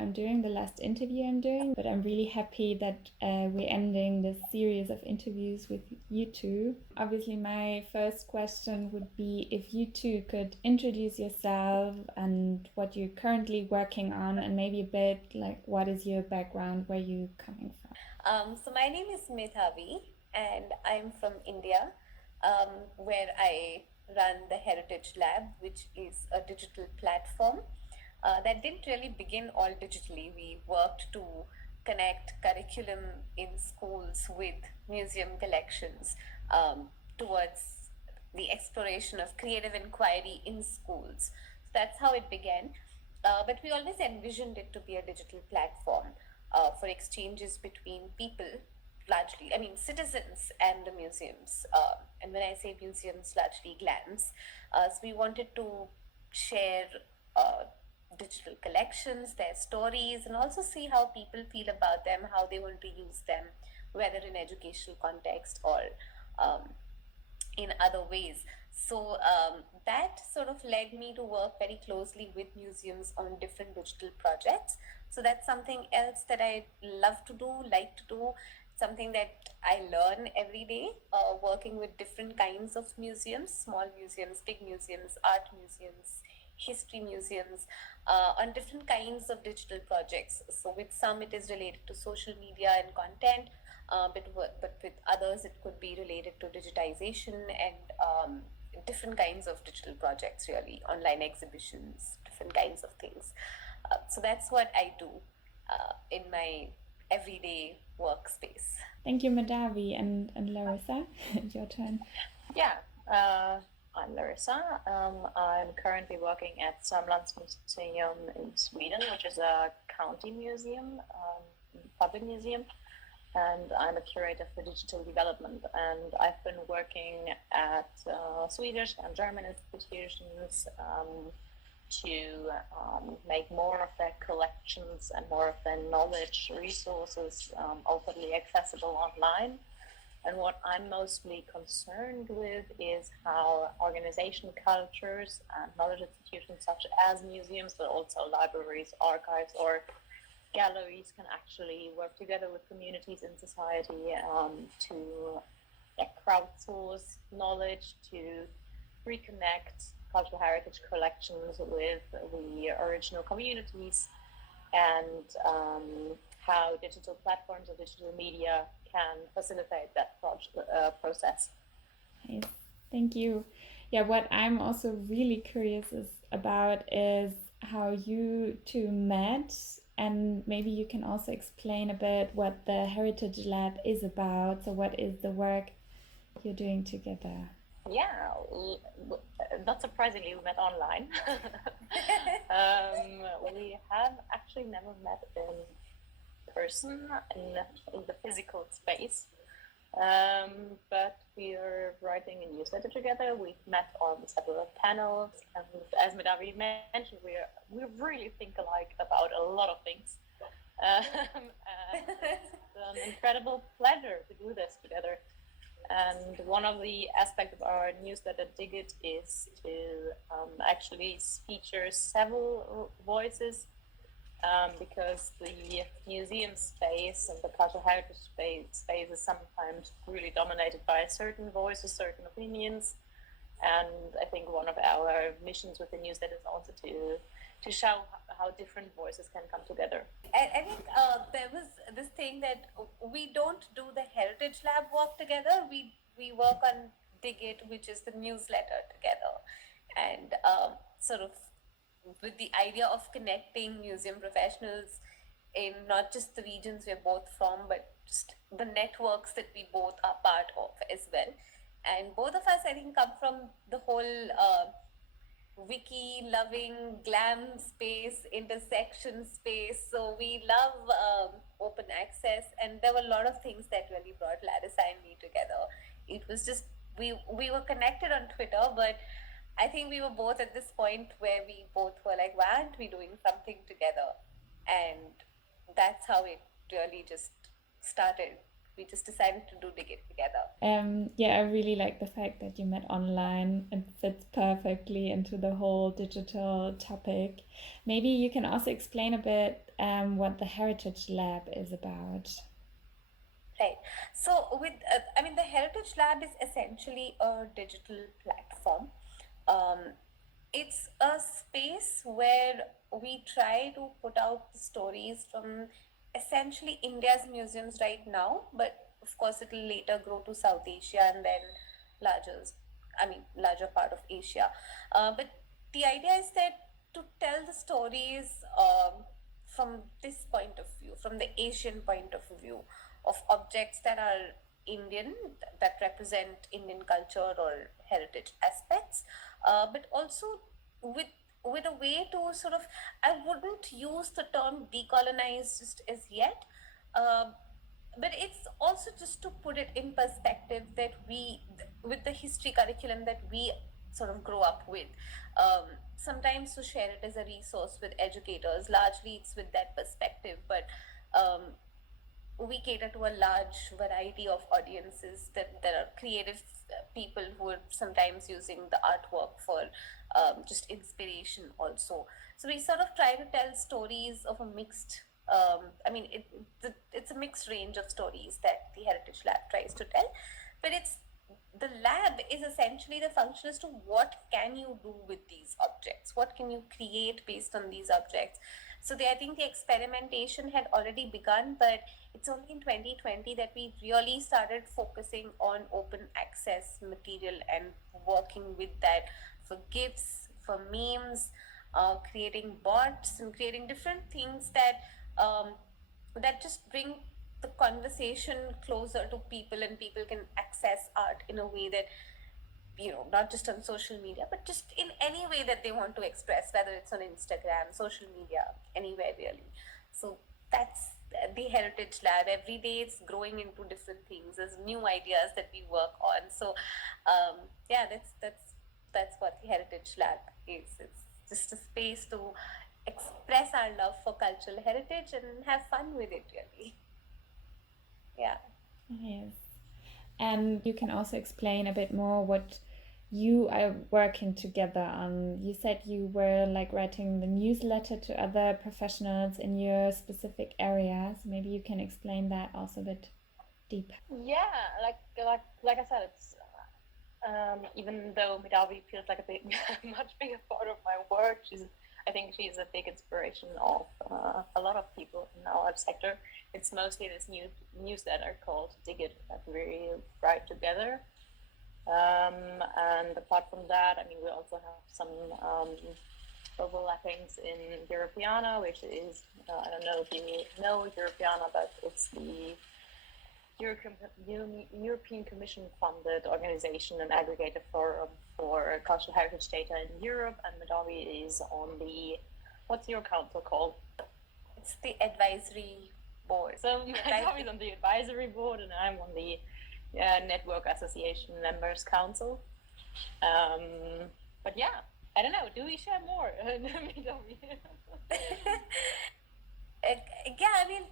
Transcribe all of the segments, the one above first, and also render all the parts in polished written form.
I'm doing, the last interview I'm doing, but I'm really happy that we're ending this series of interviews with you two. Obviously, my first question would be if you two could introduce yourself and what you're currently working on, and maybe a bit like what is your background, where you coming from. So my name is Medhavi, and I'm from India, where I run the Heritage Lab, which is a digital platform that didn't really begin all digitally. We worked to connect curriculum in schools with museum collections towards the exploration of creative inquiry in schools. So that's how it began. But we always envisioned it to be a digital platform for exchanges between people, largely, I mean, citizens and the museums. And when I say museums, largely GLAMs. So we wanted to share digital collections, their stories, and also see how people feel about them, how they want to use them, whether in educational context or um, in other ways. So that sort of led me to work very closely with museums on different digital projects. So that's something else that I love to do, like to do, something that I learn every day, working with different kinds of museums, small museums, big museums, art museums, history museums, on different kinds of digital projects. So with some it is related to social media and content, but with others it could be related to digitization and different kinds of digital projects, really, online exhibitions, different kinds of things. So that's what I do in my everyday workspace. Thank you, Medhavi, and Larissa. Your turn. Yeah, I'm Larissa. I'm currently working at Museum in Sweden, which is a county museum, public museum, and I'm a curator for digital development. And I've been working at Swedish and German institutions to make more of their collections and more of their knowledge resources openly accessible online. And what I'm mostly concerned with is how organization cultures and knowledge institutions such as museums, but also libraries, archives, or galleries can actually work together with communities in society to crowdsource knowledge, to reconnect cultural heritage collections with the original communities, and how digital platforms or digital media can facilitate that process. Nice. Thank you. Yeah, what I'm also really curious about is how you two met, and maybe you can also explain a bit what the Heritage Lab is about. So what is the work you're doing together? Yeah, not surprisingly, we met online. We have actually never met in person in the physical space, but we are writing a newsletter together. We've met on several panels, and as Medhavi mentioned, we really think alike about a lot of things. It's an incredible pleasure to do this together. And one of the aspects of our newsletter, Dig It, is to actually feature several voices, because the museum space and the cultural heritage space is sometimes really dominated by certain voices, certain opinions. And I think one of our missions with the newsletter is also to show how different voices can come together. I think there was this thing that we don't do the Heritage Lab work together. We work on Dig It, which is the newsletter, together, and sort of with the idea of connecting museum professionals in not just the regions we're both from, but just the networks that we both are part of as well. And both of us, I think, come from the whole wiki loving glam space, intersection space. So we love open access, and there were a lot of things that really brought Larissa and me together. It was just we were connected on Twitter, but I think we were both at this point where we both were like, why aren't we doing something together? And that's how it really just started. we just decided to do Dig It together. Yeah, I really like the fact that you met online. It fits perfectly into the whole digital topic. Maybe you can also explain a bit what the Heritage Lab is about. Right. So the Heritage Lab is essentially a digital platform. Um, it's a space where we try to put out the stories from essentially India's museums right now, but of course it'll later grow to South Asia and then larger, larger part of Asia. But the idea is that to tell the stories from this point of view, from the Asian point of view, of objects that are Indian, that represent Indian culture or heritage aspects, but also with a way to sort of, I wouldn't use the term decolonize just as yet, but it's also just to put it in perspective that with the history curriculum that we sort of grow up with, sometimes to share it as a resource with educators, largely it's with that perspective, but we cater to a large variety of audiences that are creative people who are sometimes using the artwork for just inspiration also. So we sort of try to tell stories of a mixed, it's a mixed range of stories that the Heritage Lab tries to tell, but the lab is essentially the function as to what can you do with these objects, what can you create based on these objects. So I think the experimentation had already begun, but it's only in 2020 that we really started focusing on open access material and working with that for GIFs, for memes, creating bots and creating different things that just bring the conversation closer to people, and people can access art in a way that, not just on social media, but just in any way that they want to express, whether it's on Instagram, social media, anywhere really. So that's the Heritage Lab. Every day it's growing into different things. There's new ideas that we work on. So that's what the Heritage Lab is. It's just a space to express our love for cultural heritage and have fun with it really. Yeah. Yes. And you can also explain a bit more what you are working together on. You said you were like writing the newsletter to other professionals in your specific areas. Maybe you can explain that also a bit deeper. Yeah, like I said, it's even though Medhavi feels like a big, much bigger part of my work, I think she's a big inspiration of a lot of people in our sector. It's mostly this newsletter called Dig It that we write together. And apart from that, we also have some overlappings in Europeana, which is, I don't know if you know Europeana, but it's the European Commission funded organization and aggregator for cultural heritage data in Europe, and Medhavi is on what's your council called? It's the advisory board. So Medhavi is on the advisory board, and I'm on the Network Association Members Council. But yeah, I don't know. Do we share more?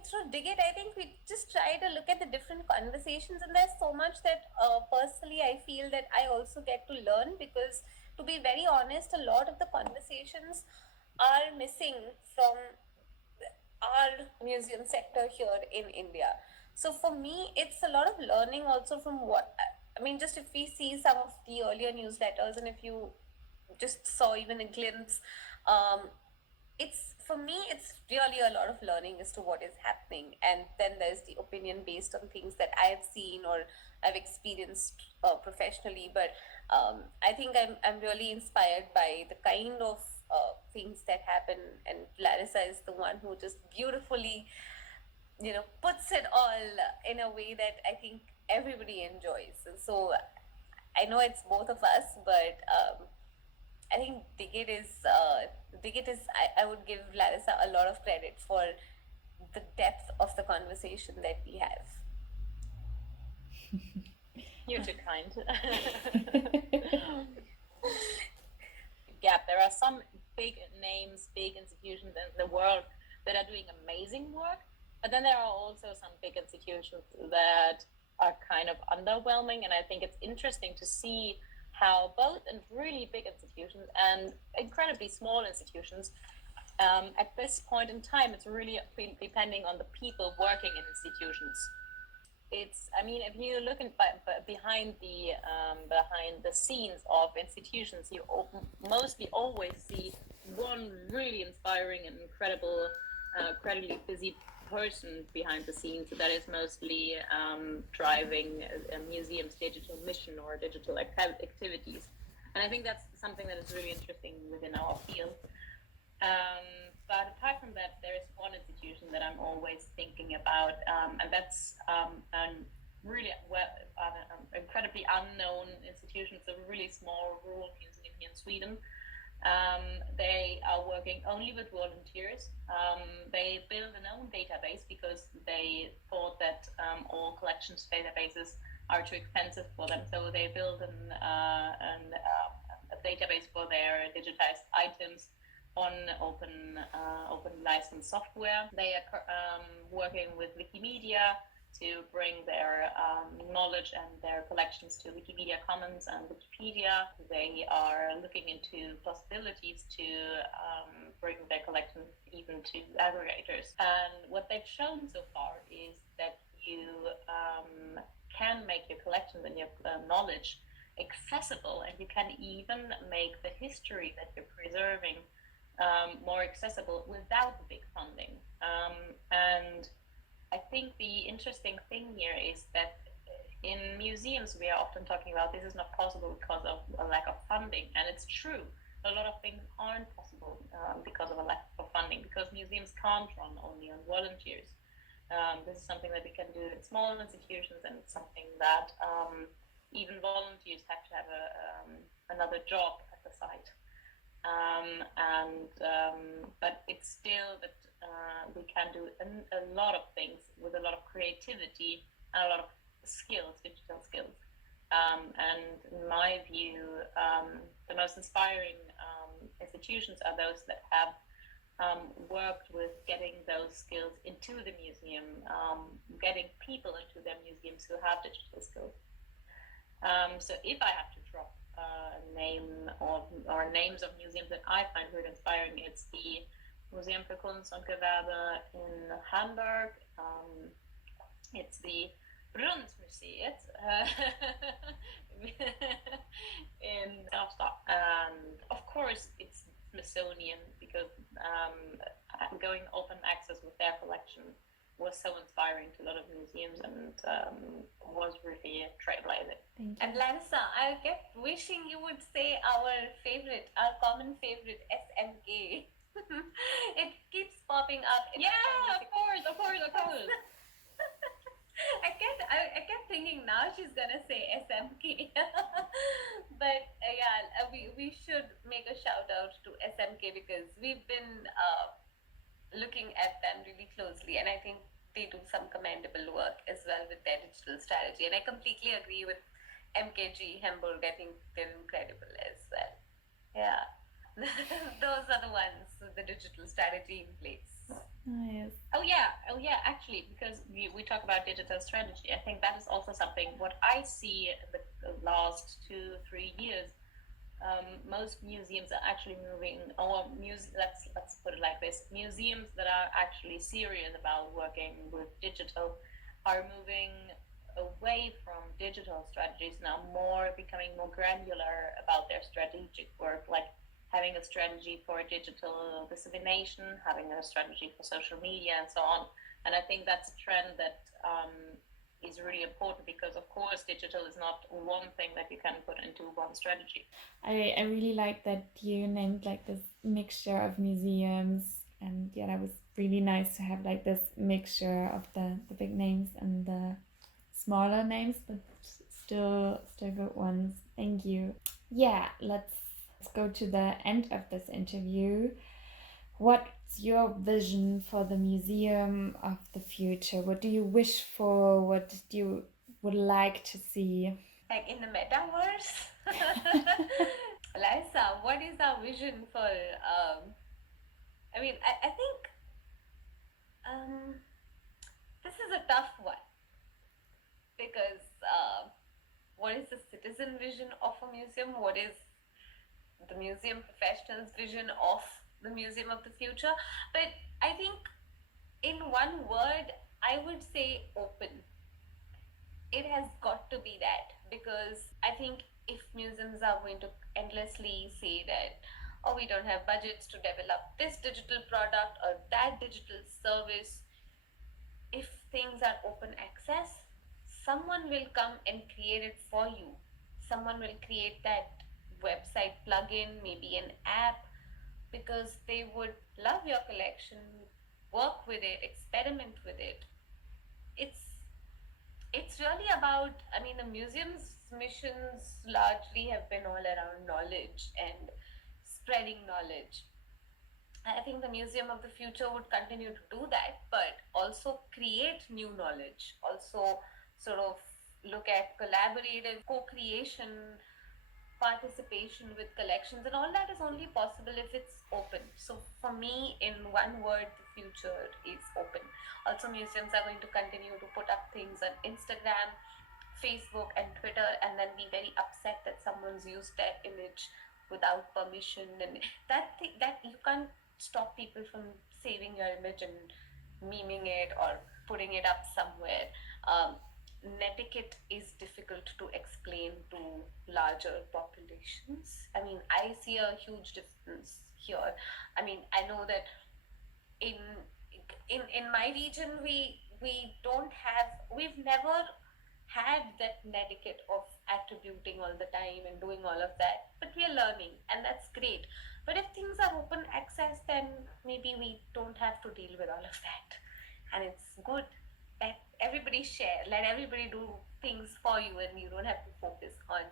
Through Dig It, I think we just try to look at the different conversations, and there's so much that personally I feel that I also get to learn, because to be very honest, a lot of the conversations are missing from our museum sector here in India. So for me, it's a lot of learning also from just if we see some of the earlier newsletters, and if you just saw even a glimpse, for me, it's really a lot of learning as to what is happening. And then there's the opinion based on things that I've seen or I've experienced professionally. But I think I'm really inspired by the kind of things that happen. And Larissa is the one who just beautifully, puts it all in a way that I think everybody enjoys. And so I know it's both of us, but I think Dig It is, I would give Larissa a lot of credit for the depth of the conversation that we have. You're too kind. Yeah, there are some big names, big institutions in the world that are doing amazing work, But then there are also some big institutions that are kind of underwhelming, and I think it's interesting to see how both in really big institutions and incredibly small institutions, at this point in time, it's really depending on the people working in institutions. I mean, if you look behind the scenes of institutions, you mostly always see one really inspiring and incredibly busy person behind the scenes that is mostly driving a museum's digital mission or digital activities. And I think that's something that is really interesting within our field. But apart from that, there is one institution that I'm always thinking about, and that's really incredibly unknown institution. It's a really small rural museum here in Sweden. They are working only with volunteers. They built an own database because they thought that all collections databases are too expensive for them. So they built a database for their digitized items on open license software. They are working with Wikimedia to bring their knowledge and their collections to Wikimedia Commons and Wikipedia. They are looking into possibilities to bring their collections even to aggregators. And what they've shown so far is that you can make your collections and your knowledge accessible, and you can even make the history that you're preserving more accessible without big funding. And I think the interesting thing here is that in museums, we are often talking about this is not possible because of a lack of funding. And it's true. A lot of things aren't possible because of a lack of funding, because museums can't run only on volunteers. This is something that we can do in small institutions, and it's something that even volunteers have to have another job at the site. But it's still that we can do a lot of things with a lot of creativity and a lot of skills, digital skills. And in my view, the most inspiring institutions are those that have worked with getting those skills into the museum, getting people into their museums who have digital skills. So if I have to drop a name or names of museums that I find really inspiring, it's the Museum für Kunst und Gewerbe in Hamburg. It's the Brunnsmuseet in Karlstad, and of course it's Smithsonian, because going open access with their collection was so inspiring to a lot of museums, and was really trailblazing. And Larissa, I kept wishing you would say our common favorite, SMK. It keeps popping up. Yeah, of course. I kept thinking now she's gonna say SMK, but we should make a shout out to SMK because we've been looking at them really closely, and I think they do some commendable work as well with their digital strategy. And I completely agree with MKG Hamburg. I think they're incredible as well. Yeah. Those are the ones with the digital strategy in place. Nice. Oh yeah. Actually, because we talk about digital strategy, I think that is also something. What I see in the last 2-3 years, most museums are actually moving, let's put it like this: museums that are actually serious about working with digital are moving away from digital strategies now, becoming more granular about their strategic work, like having a strategy for digital dissemination, having a strategy for social media, and so on. And I think that's a trend that is really important, because of course digital is not one thing that you can put into one strategy. I really like that you named like this mixture of museums, and yeah, that was really nice to have like this mixture of the big names and the smaller names, but still good ones. Thank you. Yeah, let's go to the end of this interview. What's your vision for the museum of the future? What do you wish for? What do you would like to see? Like in the metaverse? Larissa, what is our vision for, I think is a tough one because what is the citizen vision of a museum? What is the museum professional's vision of the museum of the future? But I think in one word, I would say open. It has got to be that, because I think if museums are going to endlessly say that, oh, we don't have budgets to develop this digital product or that digital service, if things are open access, someone will come and create it for you. Someone will create that website plugin, maybe an app, because they would love your collection, work with it, experiment with it. It's really about, I mean, the museum's missions largely have been all around knowledge and spreading knowledge. I think the museum of the future would continue to do that, but also create new knowledge, also sort of look at collaborative co-creation, participation with collections, and all that is only possible if it's open. So for me, in one word, the future is open. Also, museums are going to continue to put up things on Instagram, Facebook, and Twitter, and then be very upset that someone's used that image without permission, and that you can't stop people from saving your image and memeing it or putting it up somewhere. Netiquette is difficult to explain to larger populations. I mean, I see a huge difference here. I mean, I know that in my region, we've never had that netiquette of attributing all the time and doing all of that, but we are learning, and that's great. But if things are open access, then maybe we don't have to deal with all of that, and it's good. Let everybody share, let everybody do things for you, and you don't have to focus on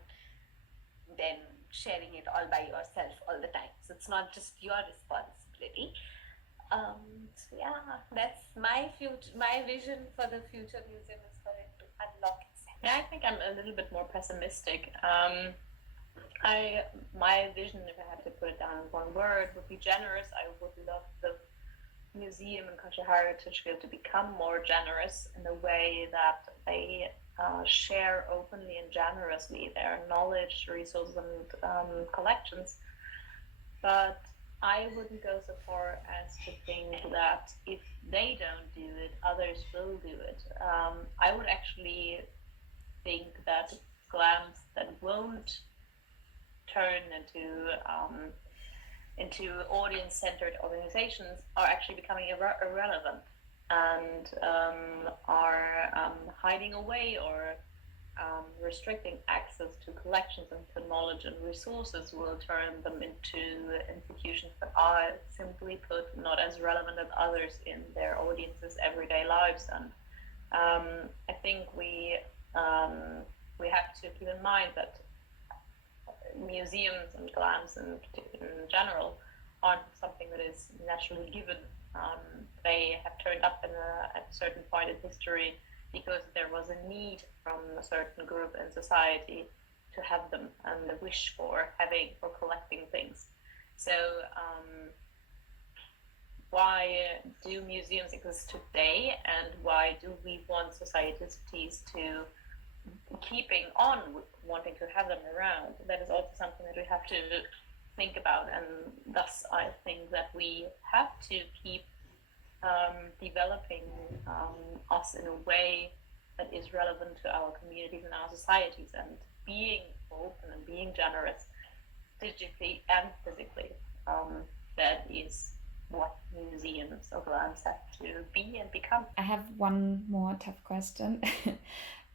then sharing it all by yourself all the time. So it's not just your responsibility. So yeah, that's my vision for the future museum is for it to unlock itself. Yeah, I think I'm a little bit more pessimistic. My vision, if I had to put it down in one word, would be generous. I would love the museum and cultural heritage field to become more generous in the way that they share openly and generously their knowledge, resources, and collections. But I wouldn't go so far as to think that if they don't do it, others will do it. I would actually think that glams that won't turn into audience-centered organizations are actually becoming irrelevant and are hiding away or restricting access to collections and to knowledge and resources will turn them into institutions that are, simply put, not as relevant as others in their audiences' everyday lives. And I think we have to keep in mind that museums and glams in general aren't something that is naturally given. They have turned up at a certain point in history because there was a need from a certain group in society to have them and a wish for collecting things. So why do museums exist today, and why do we want societies to keeping on wanting to have them around? That is also something that we have to think about, and thus I think that we have to keep developing us in a way that is relevant to our communities and our societies, and being open and being generous digitally and physically. That is what museums or glams have to be and become. I have one more tough question.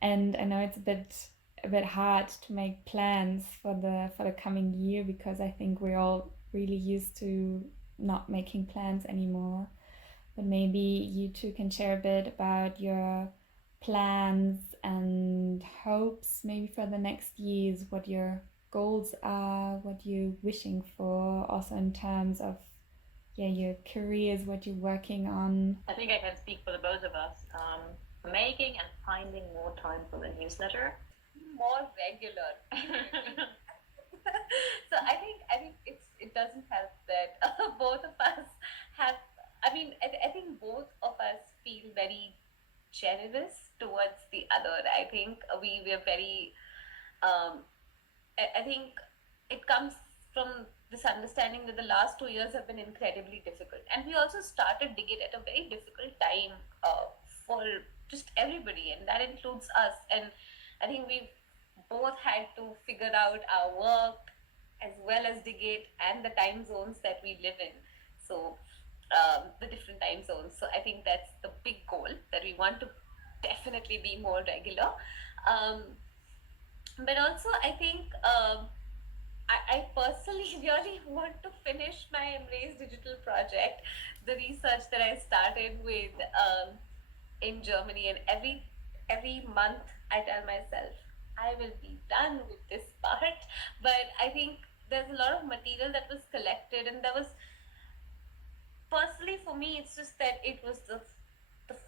And I know it's a bit hard to make plans for the coming year, because I think we're all really used to not making plans anymore. But maybe you two can share a bit about your plans and hopes maybe for the next years, what your goals are, what you're wishing for, also in terms of your careers, what you're working on. I think I can speak for the both of us. Making and finding more time for the newsletter. More regular. So I think it doesn't help that both of us have. I mean, I think both of us feel very generous we are very, I think it comes from this understanding that the last 2 years have been incredibly difficult. And we also started Digit at a very difficult time for just everybody, and that includes us. And I think we've both had to figure out our work as well as Digit and the time zones that we live in. So the different time zones. So I think that's the big goal, that we want to definitely be more regular. But also, I think I personally really want to finish my Embrace Digital project, the research that I started with in Germany, and every month I tell myself I will be done with this part. But I think there's a lot of material that was collected, and there was, personally for me, it's just that it was the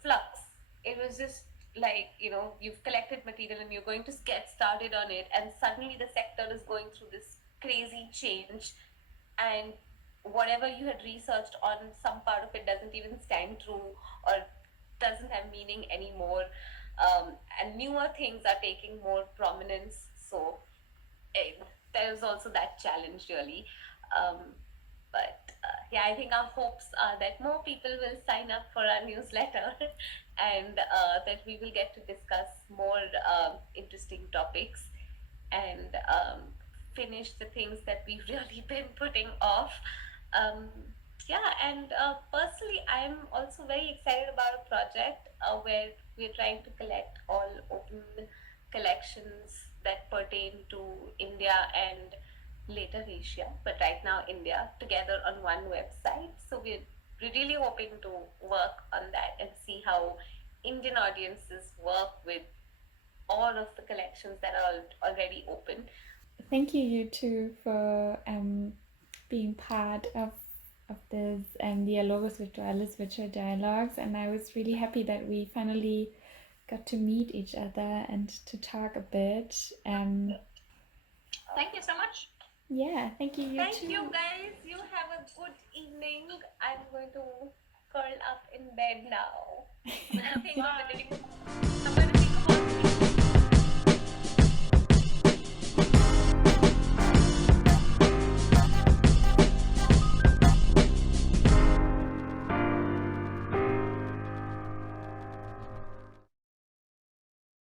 flux. It was just like, you've collected material and you're going to get started on it, and suddenly the sector is going through this crazy change, and whatever you had researched on, some part of it doesn't even stand true or doesn't have meaning anymore, and newer things are taking more prominence. So there's also that challenge, really. But yeah, I think our hopes are that more people will sign up for our newsletter and that we will get to discuss more interesting topics and finish the things that we've really been putting off. Yeah, and personally, I'm also very excited about a project where we're trying to collect all open collections that pertain to India and later Asia, but right now India, together on one website. So we're really hoping to work on that and see how Indian audiences work with all of the collections that are already open. Thank you, you two, for being part of this Diálogos Virtuales, Virtual Dialogues, and I was really happy that we finally got to meet each other and to talk a bit. Thank you so much. Yeah, thank you. Thank you, guys. You have a good evening. I'm going to curl up in bed now. I'm going to think of the